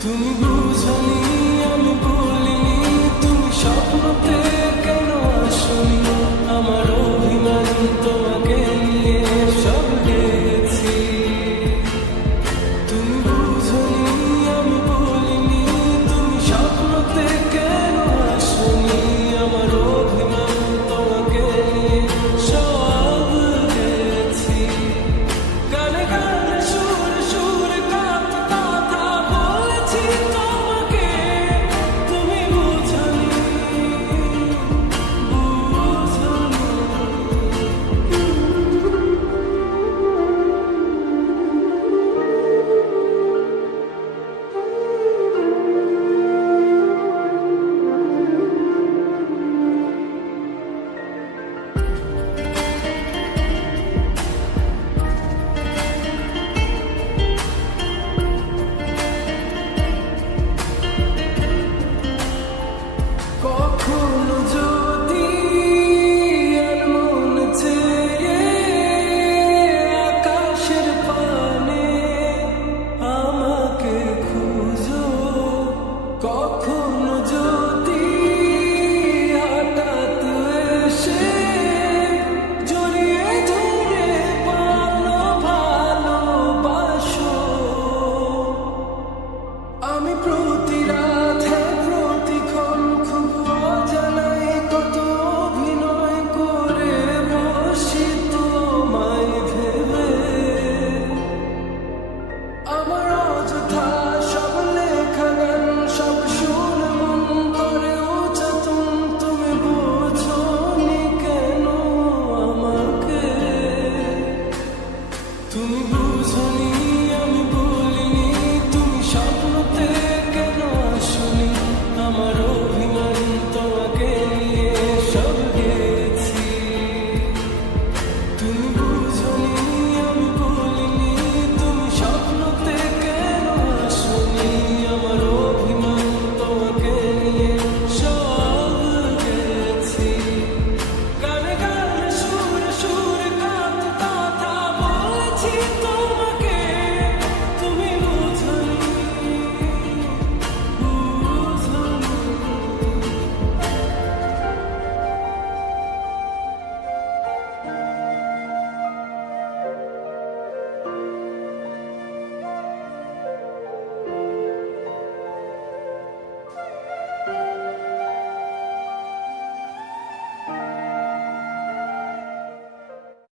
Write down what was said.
Tudo